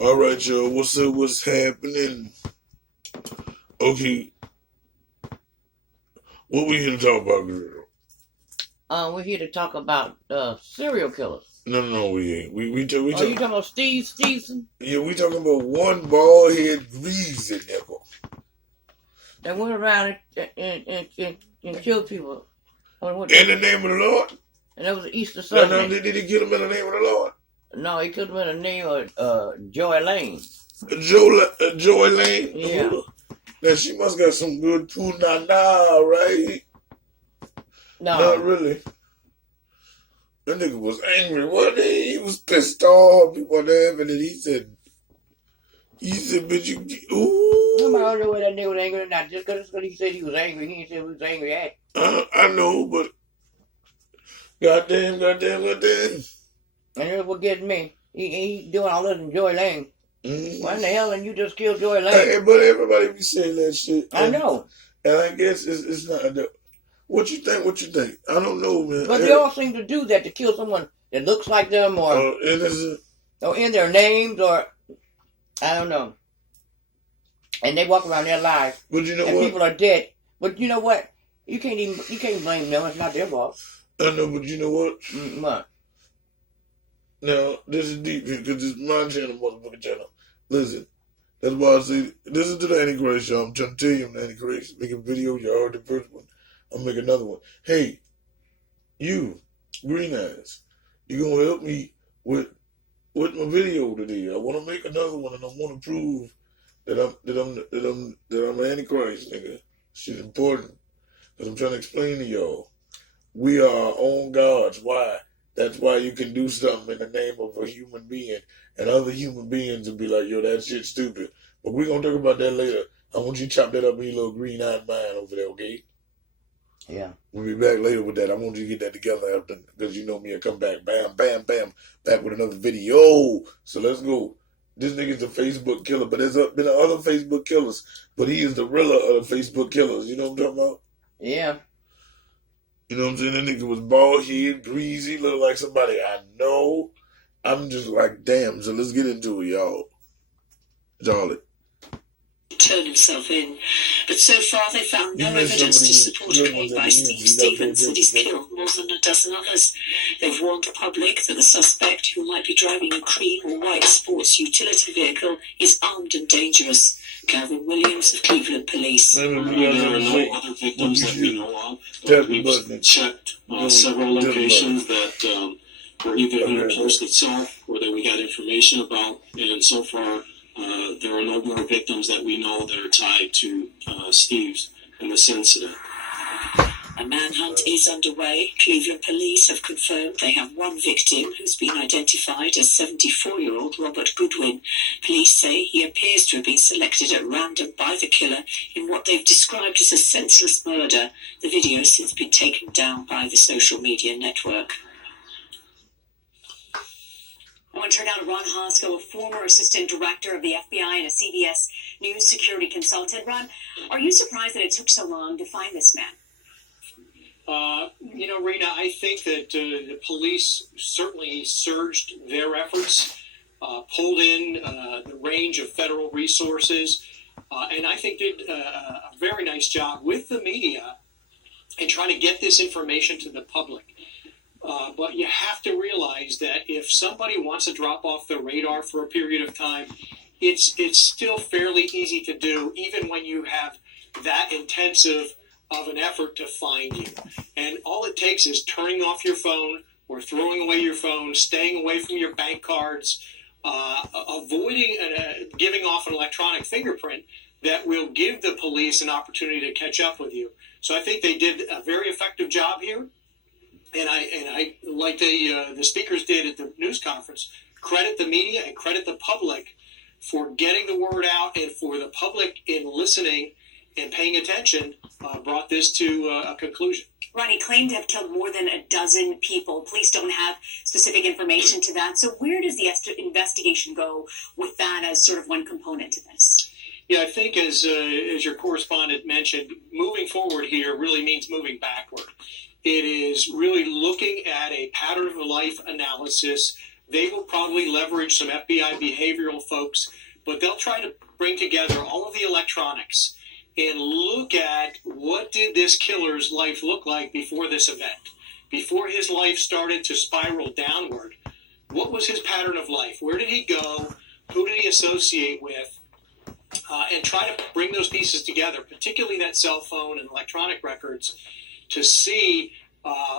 All right, y'all. What's up? What's happening? Okay, what we here to talk about, girl? We're here to talk about serial killers. No, we ain't. We you talking about Steve Stevenson? Yeah, we talking about one bald head greasy nigga that went around and killed people. In the name of the Lord. And that was Easter Sunday. No, did he kill him in the name of the Lord? No, he killed him in the name of Joy Lane. Joy Lane? Yeah. Now, she must got some good poo-na-na, right? No. Not really. That nigga was angry, wasn't he? He was pissed off. People laughing, and he said, bitch, you, ooh. Nobody don't know where that nigga was angry or not. Just because he said he was angry, he didn't say he was angry at. I know, but goddamn. And here's what gets me. He doing all this in Joy Lane. Mm-hmm. Why in the hell didn't you just kill Joy Lane? Hey, but everybody be saying that shit. I know. And I guess it's not. What you think? I don't know, man. But they all seem to do that, to kill someone that looks like them or in their names or I don't know. And they walk around their lives. But you know and what? People are dead. But you know what? You can't blame them. It's not their fault. I know, but you know what? What? Now, this is deep here because it's my channel, motherfucking channel. Listen, that's why I say, listen to the Antichrist, y'all. I'm trying to tell you I'm the Antichrist. Make a video, y'all heard the first one. I'll make another one. Hey, you, Green Eyes, you gonna help me with my video today. I want to make another one, and I want to prove that I'm an Antichrist, nigga. Shit's important because I'm trying to explain to y'all. We are our own gods. Why? That's why you can do something in the name of a human being, and other human beings will be like, yo, that shit's stupid. But we're going to talk about that later. I want you to chop that up in your little green-eyed mind over there, okay? Yeah. We'll be back later with that. I want you to get that together after, because you know me, I come back, bam, bam, bam, back with another video. So let's go. This nigga's a Facebook killer, but there's been other Facebook killers, but he is the realer of the Facebook killers. You know what I'm talking about? Yeah. You know what I'm saying? That nigga was bald head, greasy, looked like somebody I know. I'm just like, damn. So let's get into it, y'all. Charlie. Turn himself in, but so far they found no evidence to support a claim by Steve Stevens that he's killed more than a dozen others. They've warned the public that the suspect, who might be driving a cream or white sports utility vehicle, is armed and dangerous. Calvin Williams of Cleveland Police. There are no other victims that we know of. We've checked several locations that were either in the post itself or that we got information about, and so far there are no more victims that we know that are tied to Steve's in this incident. A manhunt is underway. Cleveland Police have confirmed they have one victim who's been identified as 74-year-old Robert Goodwin. Police say he appears to have been selected at random by the killer in what they've described as a senseless murder. The video has since been taken down by the social media network. I want to turn now to Ron Hosko, a former assistant director of the FBI and a CBS News security consultant. Ron, are you surprised that it took so long to find this man? Rena, I think that the police certainly surged their efforts, pulled in the range of federal resources, and I think did a very nice job with the media in trying to get this information to the public. But you have to realize that if somebody wants to drop off the radar for a period of time, it's still fairly easy to do, even when you have that intensive of an effort to find you. And all it takes is turning off your phone or throwing away your phone, staying away from your bank cards, avoiding giving off an electronic fingerprint that will give the police an opportunity to catch up with you. So I think they did a very effective job here. And I like the speakers did at the news conference, credit the media and credit the public for getting the word out, and for the public in listening and paying attention brought this to a conclusion. Ronnie claimed to have killed more than a dozen people. Police don't have specific information to that. So where does the investigation go with that as sort of one component to this? Yeah, I think as your correspondent mentioned, moving forward here really means moving backward. It is really looking at a pattern of life analysis, They will probably leverage some FBI behavioral folks, but they'll try to bring together all of the electronics and look at what did this killer's life look like before this event, before his life started to spiral downward. What was his pattern of life? Where did he go? Who did he associate with? And try to bring those pieces together, particularly that cell phone and electronic records, to see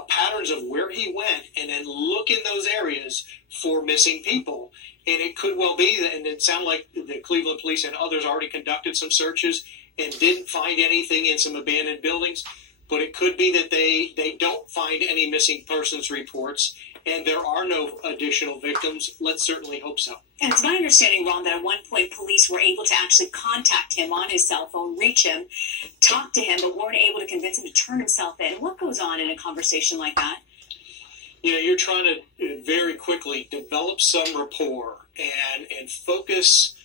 patterns of where he went, and then look in those areas for missing people. And it could well be that, and it sounded like the Cleveland police and others already conducted some searches and didn't find anything in some abandoned buildings, but it could be that they don't find any missing persons reports and there are no additional victims. Let's certainly hope so. And it's my understanding, Ron, that at one point police were able to actually contact him on his cell phone, reach him, talk to him, but weren't able to convince him to turn himself in. What goes on in a conversation like that? You know, you're trying to very quickly develop some rapport and focus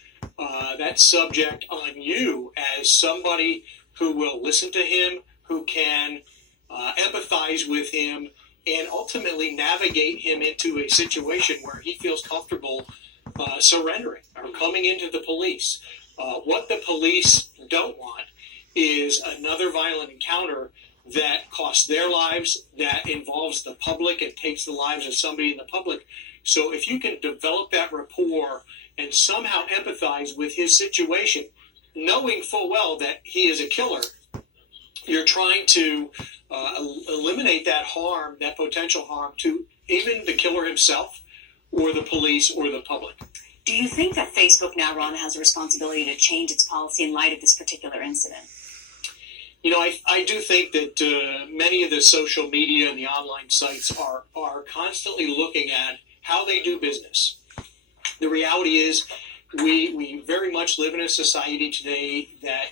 that subject on you as somebody who will listen to him, who can empathize with him, and ultimately navigate him into a situation where he feels comfortable surrendering or coming into the police. What the police don't want is another violent encounter that costs their lives, that involves the public and takes the lives of somebody in the public. So if you can develop that rapport and somehow empathize with his situation, knowing full well that he is a killer, you're trying to eliminate that harm, that potential harm to even the killer himself or the police or the public. Do you think that Facebook now, Ron, has a responsibility to change its policy in light of this particular incident? You know, I do think that many of the social media and the online sites are constantly looking at how they do business. The reality is we very much live in a society today that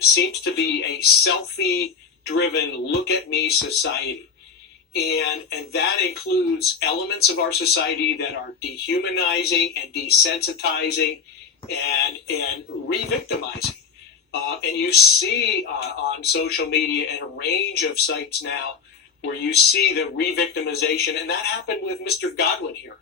seems to be a selfie-driven, look-at-me society. And that includes elements of our society that are dehumanizing and desensitizing and re-victimizing. And you see on social media and a range of sites now where you see the re-victimization, and that happened with Mr. Godwin here.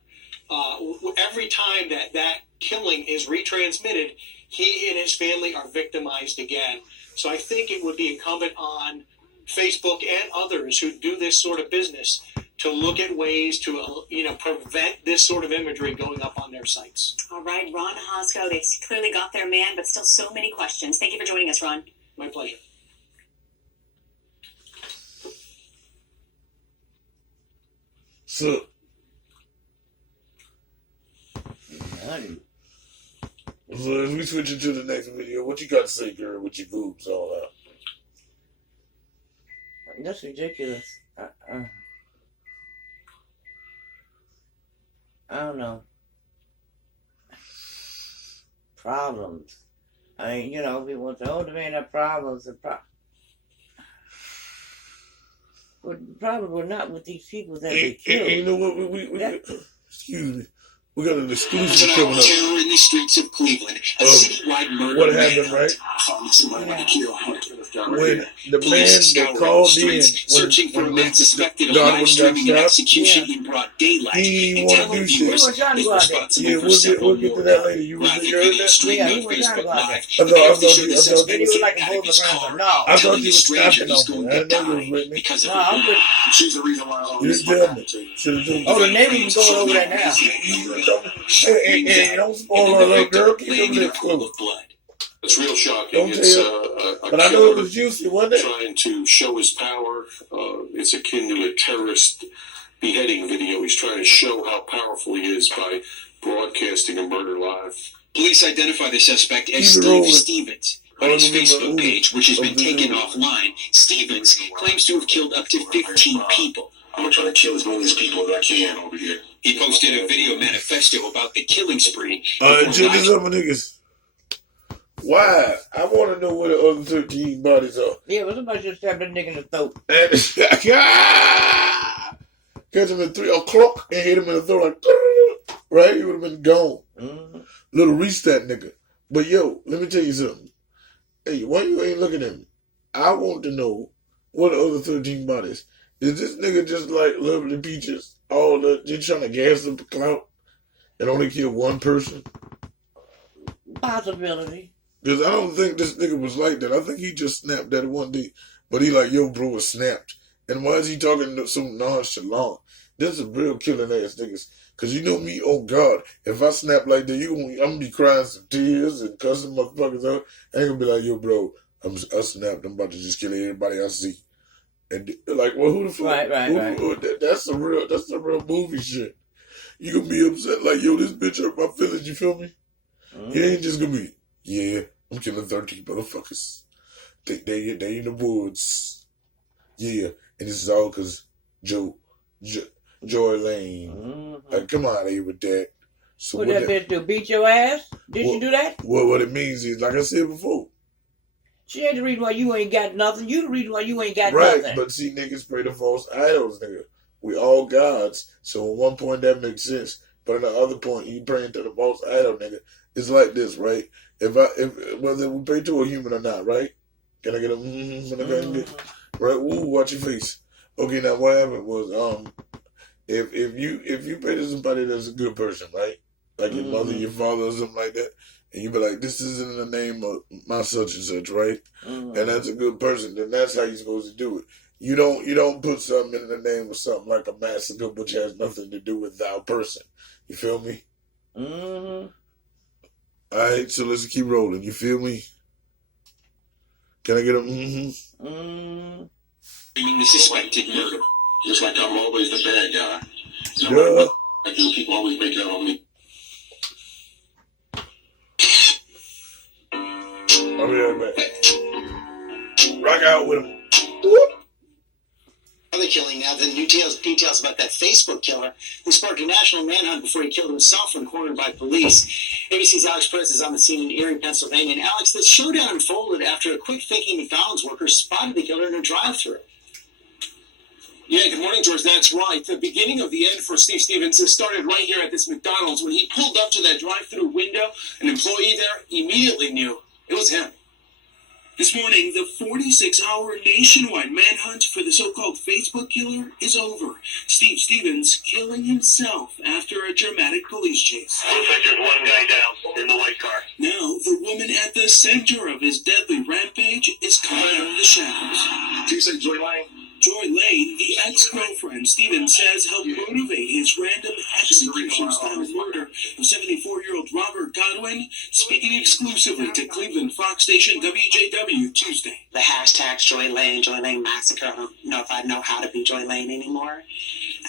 Every time that killing is retransmitted, he and his family are victimized again. So I think it would be incumbent on Facebook and others who do this sort of business to look at ways to prevent this sort of imagery going up on their sites. All right, Ron Hosko, they've clearly got their man, but still so many questions. Thank you for joining us, Ron. My pleasure. So as we switch into the next video, what you got to say, girl, with your boobs all out? That's ridiculous. I don't know. Problems. I mean, people say, oh, the man have problems. But the problem were not with these people that they killed. You know what? We excuse me. We got an exclusive coming up. Terror in the streets of Cleveland. A citywide murder. What happened, right? When the man that called in, searching for a man suspected of Godwin live streaming an got execution in broad daylight. he didn't want to do shit. Yeah, we'll get to that later. You heard that? Yeah, he was trying to go out there. I thought He was like a bull around. No. I thought you was snapping on me. I didn't know you was with me. No, I'm good. She's the reason why You didn't tell me. Should've told me. Oh, the neighbors are going over there now. Hey, don't spoil our little girl. Keep them there cool. It's real shocking. Don't It's tell. But I know it was juicy, wasn't it? trying to show his power. It's akin to a terrorist beheading video. He's trying to show how powerful he is by broadcasting a murder live. Police identify the suspect as Keep it Steve rolling. Stevens. On his Facebook page, which has been taken offline, Stevens claims to have killed up to 15 people. I'm gonna try to kill as many of these people as I can over here. He posted a video manifesto about the killing spree. Check this out, my niggas. Why? I want to know where the other 13 bodies are. Yeah, well, somebody should stab that nigga in the throat. And catch him at 3 o'clock and hit him in the throat like, right? He would have been gone. Mm-hmm. Little reach that nigga. But yo, let me tell you something. Hey, why you ain't looking at me? I want to know what the other 13 bodies. Is this nigga just like Lovely Peaches? All the just trying to gas up the clout? and only killed one person? Possibility. Because I don't think this nigga was like that. I think he just snapped that one day. But he like, yo, bro, it snapped. And why is he talking so nonchalant? This is real killing ass niggas. Because you know me, oh God, if I snap like that, I'm going to be crying some tears and cussing motherfuckers out. I ain't going to be like, yo, bro, I snapped. I'm about to just kill everybody I see. And like, well, who the fuck? Right. That's the real movie shit. You going to be upset like, yo, this bitch hurt my feelings, you feel me? Mm-hmm. You ain't just going to be, yeah, I'm killing 13 motherfuckers. They in the woods. Yeah. And this is all because Joy Lane. Mm-hmm. Come on, here with that. So what that bitch do? Beat your ass? Did she do that? Well, what it means is, like I said before. She ain't the reason why you ain't got nothing. You the reason why you ain't got nothing. Right, but see, niggas pray to false idols, nigga. We all gods. So at one point that makes sense. But at the other point, you praying to the false idol, nigga. It's like this, right? If whether we pray to a human or not, right? Can I get a right? Ooh, watch your face. Okay, now what happened was if you pray to somebody that's a good person, right? Like your mother, your father, or something like that, and you be like, this is in the name of my such and such, right? And that's a good person, then that's how you're supposed to do it. You don't put something in the name of something like a massacre, which has nothing to do with thou person. You feel me? Alright, so let's keep rolling. You feel me? Can I get a The suspected murder. Just like I'm always the bad guy. Yeah. I do, people always make it on me. I'll be right back. Rock out with him. Other killing now, the new details about that Facebook killer who sparked a national manhunt before he killed himself when cornered by police. ABC's Alex Perez is on the scene in Erie, Pennsylvania. And Alex, the showdown unfolded after a quick-thinking McDonald's worker spotted the killer in a drive-thru. Yeah, good morning, George. That's right. The beginning of the end for Steve Stevens started right here at this McDonald's. When he pulled up to that drive-thru window, an employee there immediately knew it was him. This morning, the 46-hour nationwide manhunt for the so-called Facebook killer is over. Steve Stevens killing himself after a dramatic police chase. Looks like there's one guy down in the white car. Now, the woman at the center of his deadly rampage is coming out of the shadows. Do you say Joy Lane? Joy Lane, the ex-girlfriend Stevens says helped motivate his random execution-style murder of 74-year-old Robert Godwin, speaking exclusively to Cleveland Fox station WJW Tuesday. The hashtags Joy Lane Massacre. I don't know if I know how to be Joy Lane anymore.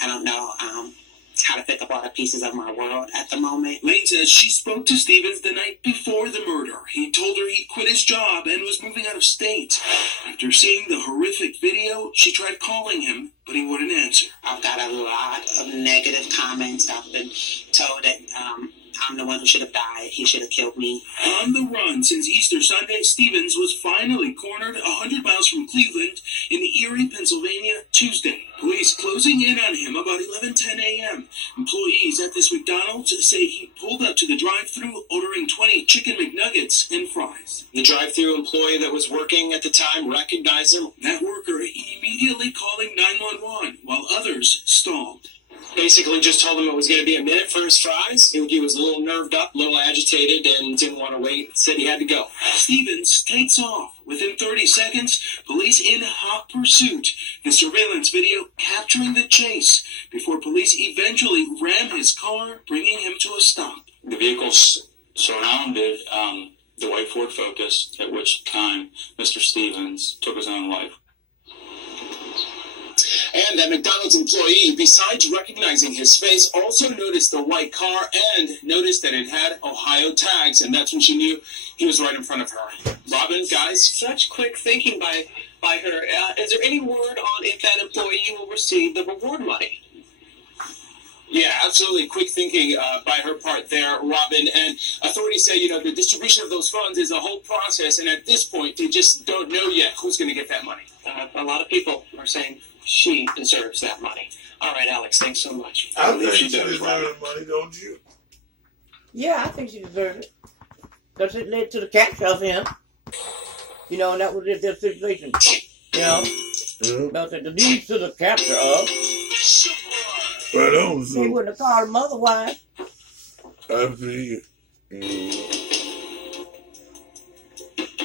I don't know how to pick up all the pieces of my world at the moment. Lane says she spoke to Stevens the night before the murder. He told her he quit his job and was moving out of state. After seeing the horrific video, she tried calling him, but he wouldn't answer. I've got a lot of negative comments. I've been told that I'm the one who should have died. He should have killed me. On the run since Easter Sunday, Stevens was finally cornered 100 miles from Cleveland in Erie, Pennsylvania, Tuesday. Police closing in on him about 11:10 a.m. Employees at this McDonald's say he pulled up to the drive-thru ordering 20 chicken McNuggets and fries. The drive-thru employee that was working at the time recognized him. That worker immediately calling 911 while others stalled. Basically just told him it was going to be a minute for his fries. He was a little nerved up, a little agitated, and didn't want to wait. Said he had to go. Stevens takes off. Within 30 seconds, police in hot pursuit. The surveillance video capturing the chase before police eventually ram his car, bringing him to a stop. The vehicles surrounded the white Ford Focus, at which time Mr. Stevens took his own life. And that McDonald's employee, besides recognizing his face, also noticed the white car and noticed that it had Ohio tags, and that's when she knew he was right in front of her. Robin, guys? Such quick thinking by her. Is there any word on if that employee will receive the reward money? Yeah, absolutely. Quick thinking by her part there, Robin. And authorities say, the distribution of those funds is a whole process, and at this point, they just don't know yet who's going to get that money. A lot of people are saying she deserves that money. All right, Alex, thanks so much. I think she deserves the money, don't you? Yeah, I think she deserves it. Because it led to the capture of him. And that was their situation. That leads to the capture of. Right on, so. They wouldn't have called him otherwise. I feel you.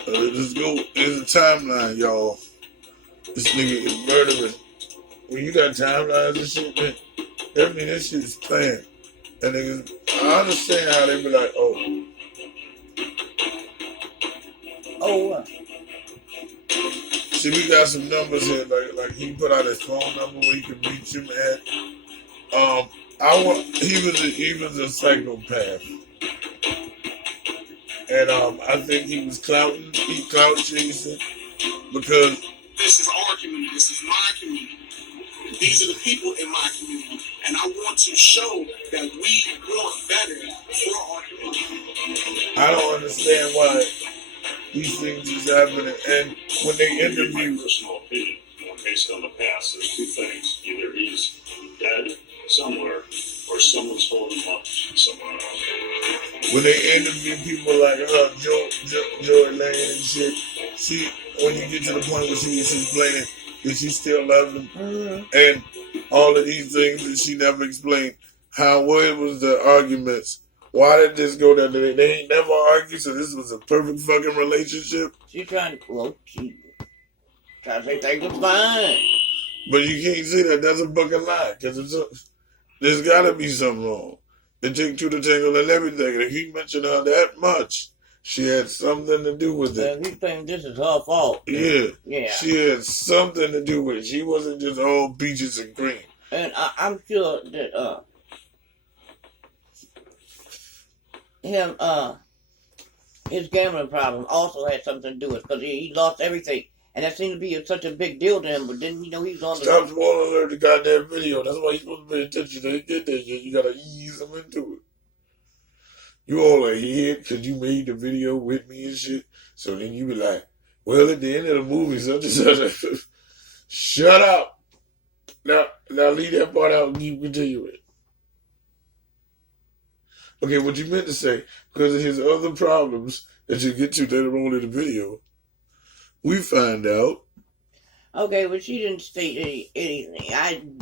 Let's go. There's a timeline, y'all. This nigga is murdering. When you got timelines and shit, man, that mean that shit is planned. And niggas, I understand how they be like, oh. See, we got some numbers here, like he put out his phone number where you can reach him at. He was a psychopath. And I think he was clout chasing because this is our community, this is my community. These are the people in my community. And I want to show that we want better for our community. I don't understand why these things is happening. And when they interview, my personal opinion, based on the past, there's two things: either he's dead somewhere, or someone's holding him up somewhere else. When they interview people like Joy Lane and shit, she, when you get to the point where she's explaining that she still loves him, and all of these things that she never explained, what was the arguments? Why did this go that way? They ain't never argued, so this was a perfect fucking relationship. She trying to say things are fine. But you can't say that. That's a fucking lie. Because there's got to be something wrong. It takes two to tangle and everything. And if he mentioned her that much, she had something to do with it. And he thinks this is her fault. Yeah. Yeah. She had something to do with it. She wasn't just all peaches and cream. And I'm sure that his gambling problem also had something to do with it because he lost everything. And that seemed to be such a big deal to him, but didn't he know he was on the... Stop spoiling alert the goddamn video. That's why you're supposed to pay attention. They get that shit. You gotta ease them into it. You all are here because you made the video with me and shit. So then you be like, well, at the end of the movie, such and such. Shut up. Now leave that part out and you continue it. Okay, what you meant to say, because of his other problems that you get to later on in the video, we find out. Okay, but she didn't state anything.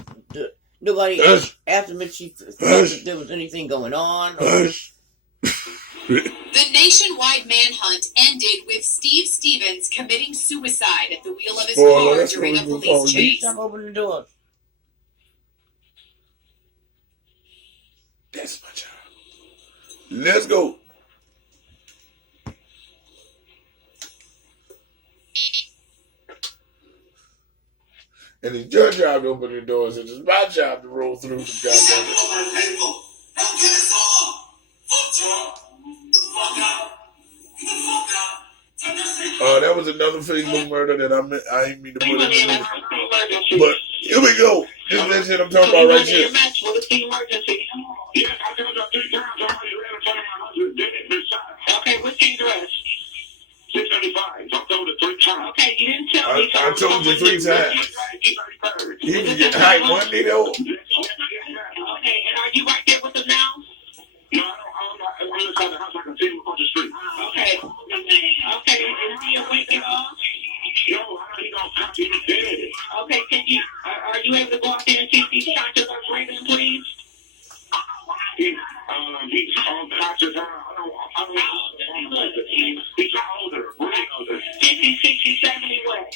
Nobody asked him if she thought that there was anything going on. The nationwide manhunt ended with Steve Stevens committing suicide at the wheel of his car during a police chase. Stop opening the doors. That's my job. Let's go. And it's your job to open the doors. It's my job to roll through the goddamn. That was another Facebook murder that I ain't mean to put in the video. But here we go. This is that shit I'm talking about right here. Okay, what's the address? 635. I told it 3 times. Okay, you didn't tell me. I told you 3 times. He was getting hyped one day though. Okay, and are you right there with them now? No, I'm not. I'm inside the house. I can see him across the street. Okay. Okay, is he awake at all? No, he don't have to be dead. Okay, are you able to go out there and see if he's conscious or breathing, please? He's unconscious. I don't know. He's older, way older. 50, 60, 70 what?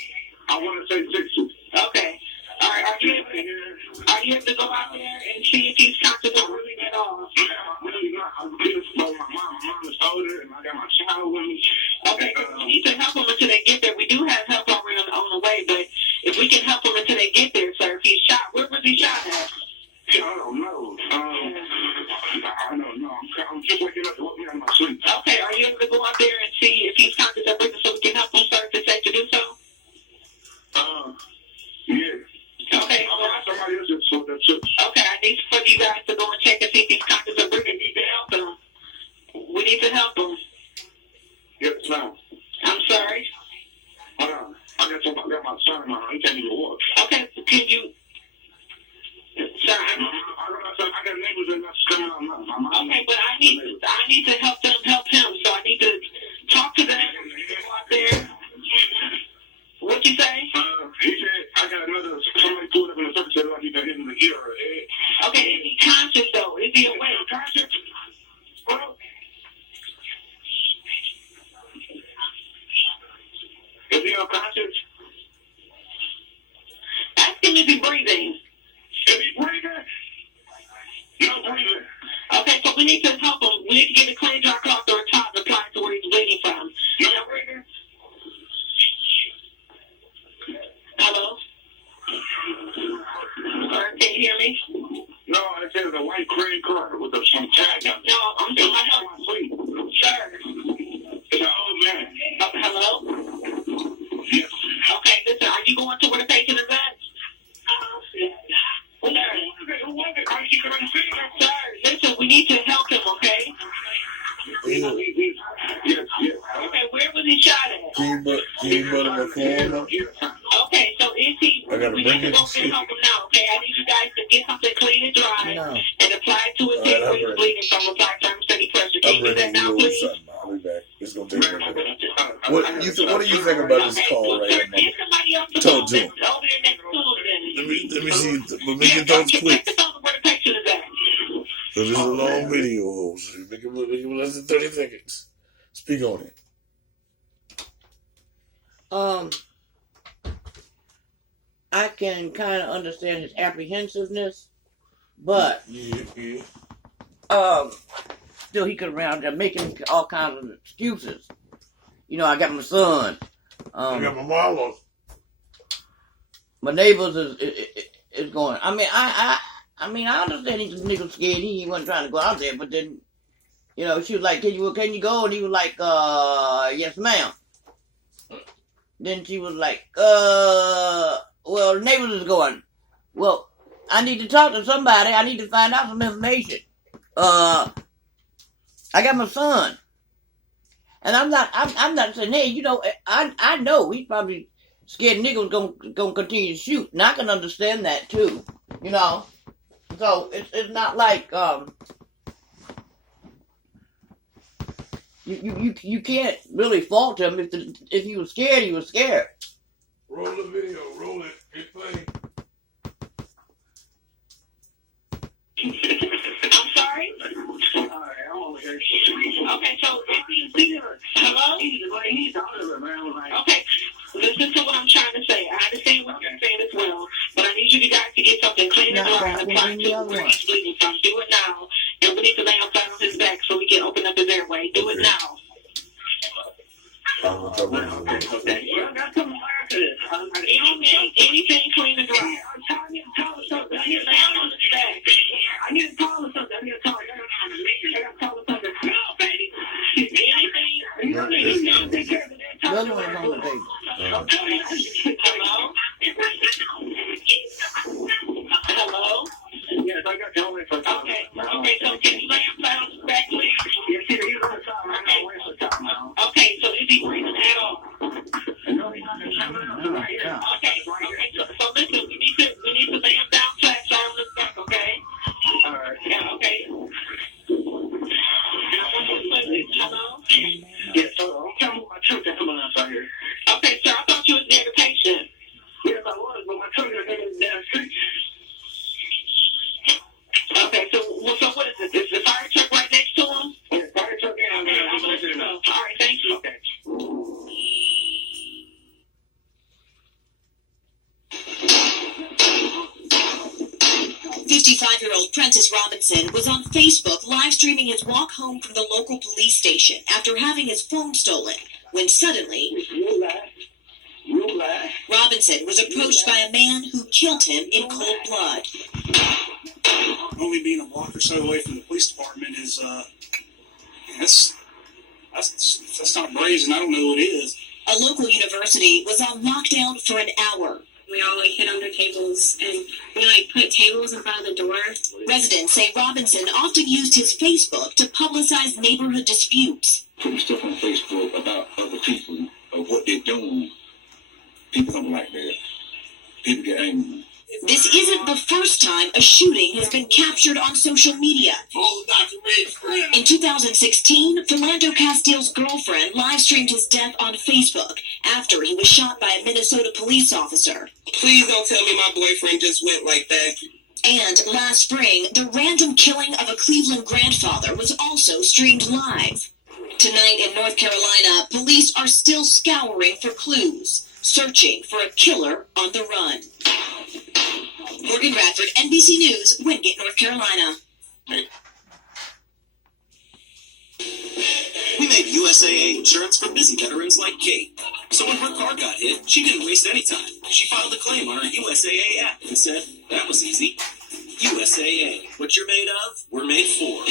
I want to say 60. Okay. All right, are you able to go out there and see if he's conscious or breathing at all? Yeah, I'm really not. I'm beautiful. My mom is older, and I got my child with me. Okay, we need to help him until they get there. We do have help already on the way, but if we can help him until they get there, sir. If he's shot, where was he shot at? I don't know. I don't know. I'm just waking up to woke me out of my sleep. Okay, are you able to go out there and see if he's conscious or breathing so we can help him, sir, if it's safe to do so? Yeah. Okay. Somebody else is so that's it. Okay, I need for you guys to go and check and see if he's conscious or breathing. We need to help him. We need to help him. Yes, ma'am. I'm sorry. I got my son in my hand. He can't even walk. Okay, can you... Sir, I got neighbors in that stand. Okay, but I need to help them help him, so I need to talk to them. Go out there. What you say? He said I got another somebody pulled up in the circuit like he got hit in the ear or head. Okay, is he conscious though? Is he awake? Conscious? conscious. Ask him if he's breathing. If he's breathing? No breathing. Okay, so we need to help him. We need to get a clean dry cloth or a top applied to where he's bleeding from. No breathing? Hello? Can you hear me? No, I said the white cream car with some tag on it. No, I'm doing my help. Sir. It's an old man. Hello? Yes. Okay, listen, are you going to where the patient is at? Sir, listen, we need to help him, okay? Yes. Okay, where was he shot at? Can you butter my corn up? Okay, so is he... I gotta we bring need to it go to and help him now, okay? I need you guys to get something clean and dry No. and apply it to his head where he's bleeding from. Apply firm, steady pressure. Can I'm you do that bringing now, you over please? something. I'll be back. It's gonna take a minute. What do you think about this call right here, mama? Get somebody else to Talk to go him. over there next to him then. Let me see. But make your thoughts quick. Check where the patient is at. So this is a long video, host. Make it less than 30 seconds. Speak on it. I can kind of understand his apprehensiveness, but still he could around there making all kinds of excuses. You know, I got my son. I got my mama. My neighbors is going. I mean, I understand he's a nigga scared. He wasn't trying to go out there, but then, you know, she was like, "Can you go?" And he was like, "Yes, ma'am." Then she was like, well, the neighbors is going. Well, I need to talk to somebody. I need to find out some information. I got my son, and I'm not saying, hey, you know, I know he's probably scared niggas gonna continue to shoot, and I can understand that too, you know. So it's not like you can't really fault him if he was scared. He was scared. Roll the video. Roll it. Get playing. I'm sorry? Okay, so hello? Okay, listen to what I'm trying to say. I understand what you're saying as well, but I need you guys to get something clean and dry and apply to where he's bleeding from. Do it now, and we need to lay on his back so we can open up his airway. Do it now. Okay. You got some fire to this. Anything clean and dry. I'm telling you to tell us something. I need to lay on his back. I need to tell us something. I need to tell us something. No, baby. Anything. Take care of it. The other one is on the table. Hello? Hello? Yes, I got the only for time. Okay, so can you lay him down back, please? Yes, he's on the top. I'm not waiting for time now. Okay, so is he breathing at all? No, he's not. Right here. Okay, so listen, we need to lay him down flat, so on his back, okay? All right. Yeah, okay. Hello? Yes, so I'm telling you my truth. The ambulance out here. Okay, sir, I thought you was near the patient. Yes, I was, but my truck is in the damn street. Okay, so what is it? Is the fire truck right next to him? Yeah, fire truck. Yeah, I'm going to let you know. All right, thank you. Okay. 55-year-old Prentice Robinson was on Facebook live streaming his walk home from the local police station after having his phone stolen when suddenly Robinson was approached by a man who killed him in cold blood. Only being a block or so away from the police department is that's not brazen. I don't know what it is. A local university was on lockdown for an hour. We all hid under tables and we put tables in front of the door. Residents say Robinson often used his Facebook to publicize neighborhood disputes. Putting stuff on Facebook about other people or what they're doing, people don't like that. People get angry. This isn't the first time a shooting has been captured on social media. In 2016, Philando Castile's girlfriend live-streamed his death on Facebook after he was shot by a Minnesota police officer. Please don't tell me my boyfriend just went like that. And last spring, the random killing of a Cleveland grandfather was also streamed live. Tonight in North Carolina, police are still scouring for clues. searching for a killer on the run. Morgan Bradford, NBC News, Wingate, North Carolina. We made USAA insurance for busy veterans like Kate. So when her car got hit, she didn't waste any time. She filed a claim on her USAA app and said, that was easy. USAA. What you're made of, we're made for.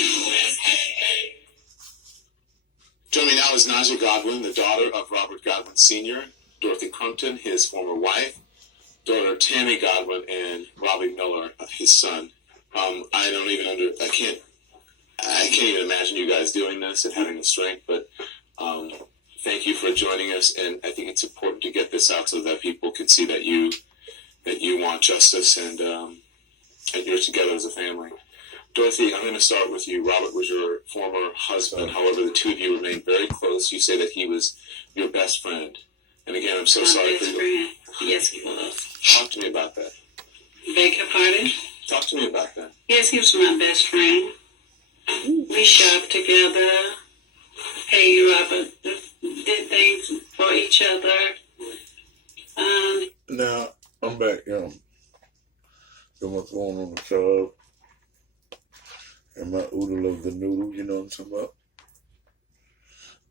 Joining me now is Naja Godwin, the daughter of Robert Godwin Sr., Dorothy Crumpton, his former wife, daughter Tammy Godwin, and Robbie Miller, his son. I can't even imagine you guys doing this and having the strength, but thank you for joining us, and I think it's important to get this out so that people can see that you want justice and you're together as a family. Dorothy, I'm going to start with you. Robert was your former husband. However, the two of you remained very close. You say that he was your best friend. And again, I'm so sorry for you. Yes, he was. Talk to me about that. Beg your pardon? Talk to me about that. Yes, he was my best friend. We shopped together. Hey, Robert, did things for each other. Now, I'm back, got my phone on the tub. And my oodle of the noodle, you know what I'm talking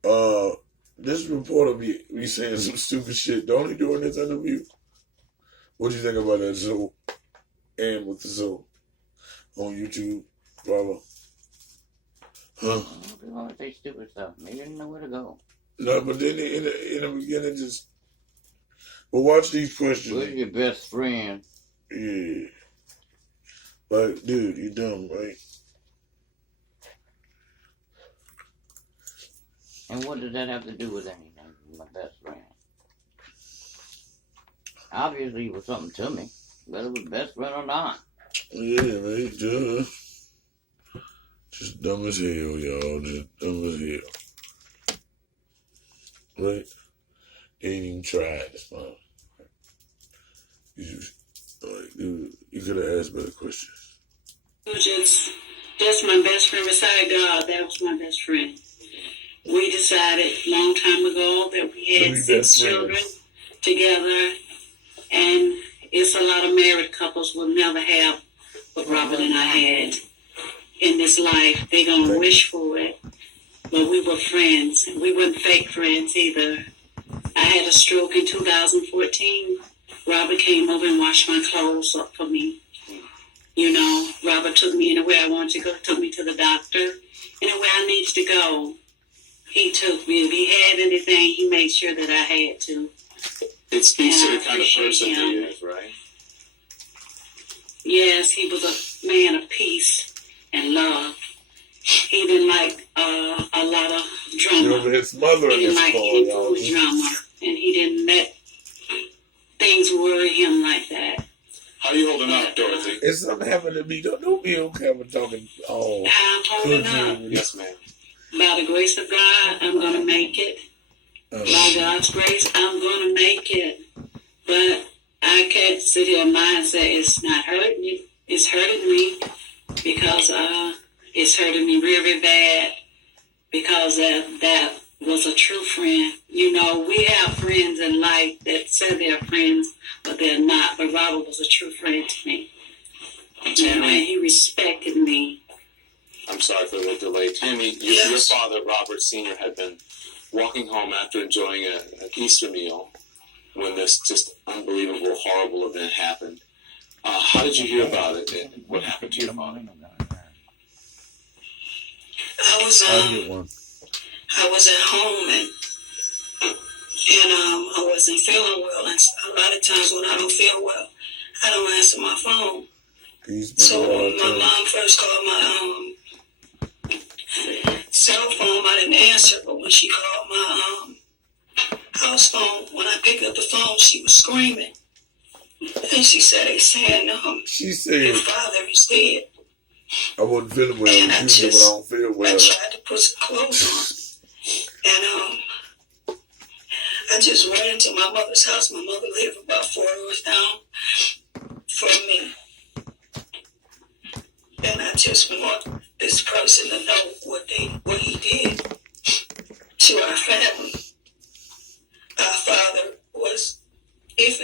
about? This reporter be saying some stupid shit. Don't he doing this interview? What do you think about that Zoe? And with the Zoe on YouTube, brother? Huh? They always say stupid stuff. They didn't know where to go. No, but then in the beginning, just. But watch these questions. Who's your best friend? Yeah. Like, dude, you dumb, right? And what does that have to do with anything? My best friend. Obviously, he was something to me, whether it was best friend or not. Yeah, man, duh. Just dumb as hell, y'all. Just dumb as hell. Right? They ain't even tried this one. You could have asked better questions. He was just my best friend. Beside God, that was my best friend. We decided a long time ago that we had 6 children together, and it's a lot of married couples will never have what Robert and I had in this life. They're going to wish for it, but we were friends. We weren't fake friends either. I had a stroke in 2014. Robert came over and washed my clothes up for me. You know, Robert took me anywhere I wanted to go, took me to the doctor, anywhere I needed to go. He took me. If he had anything, he made sure that I had to. It speaks to the kind of person he is, right? Yes, he was a man of peace and love. He didn't like a lot of drama. His mother he didn't like any food drama, and he didn't let things worry him like that. How are you holding up, Dorothy? If something happened to me, don't be on camera talking all. I'm holding up. Yes, ma'am. By the grace of God, I'm going to make it. By God's grace, I'm going to make it. But I can't sit here and lie and say it's not hurting you. It's hurting me because it's hurting me really bad because that was a true friend. You know, we have friends in life that say they're friends, but they're not. But Robert was a true friend to me. And he respected me. I'm sorry for the delay. Tammy, your father, Robert Sr., had been walking home after enjoying an Easter meal when this just unbelievable, horrible event happened. How did you hear about it, and what happened to your father? I was at home and I wasn't feeling well, and a lot of times when I don't feel well, I don't answer my phone. So when my mom first called my cell phone, I didn't answer, but when she called my house phone, when I picked up the phone, she was screaming. And she said, your father is dead. I wasn't feeling well. And I usually when I don't feel well. I tried to put some clothes on. And I just went into my mother's house. My mother lived about 4 doors down from me. And I just want this person to know what he did to our family. Our father was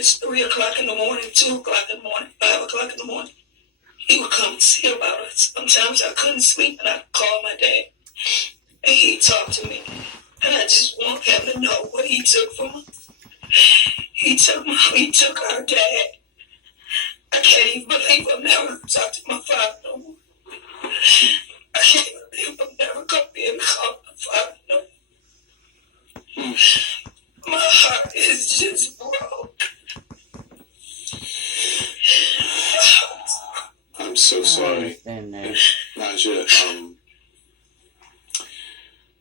it's 3 o'clock in the morning, 2 o'clock in the morning, 5 o'clock in the morning. He would come and see about us. Sometimes I couldn't sleep and I'd call my dad. And he'd talk to me. And I just want him to know what he took from us. He took our dad. I can't even believe I'll never talk to my father no more. I can't believe I'm never going to be able to call my father no more. My heart is just broke. I'm so sorry. Naja,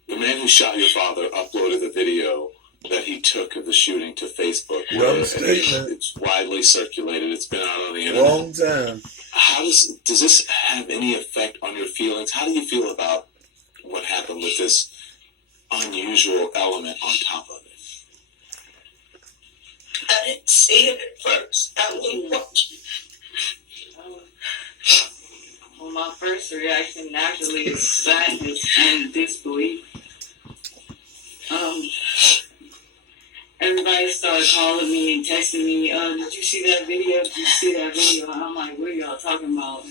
the man who shot your father uploaded the video that he took of the shooting to Facebook. Wrong statement. It's widely circulated. It's been out on the internet. Wrong time. How does this have any effect on your feelings? How do you feel about what happened with this unusual element on top of it? I didn't see it at first. I wouldn't watch it. Well, my first reaction naturally is sadness and disbelief. Everybody started calling me and texting me, did you see that video? Did you see that video? And I'm like, what are y'all talking about?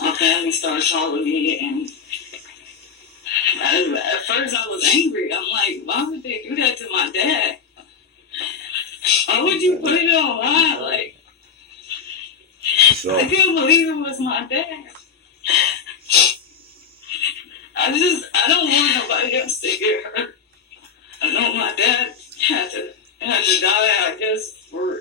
My family started calling me, and at first I was angry. I'm like, why would they do that to my dad? Why would you put it online? Like, I couldn't believe it was my dad. I don't want nobody else to get hurt. I know my dad had to die, I guess, for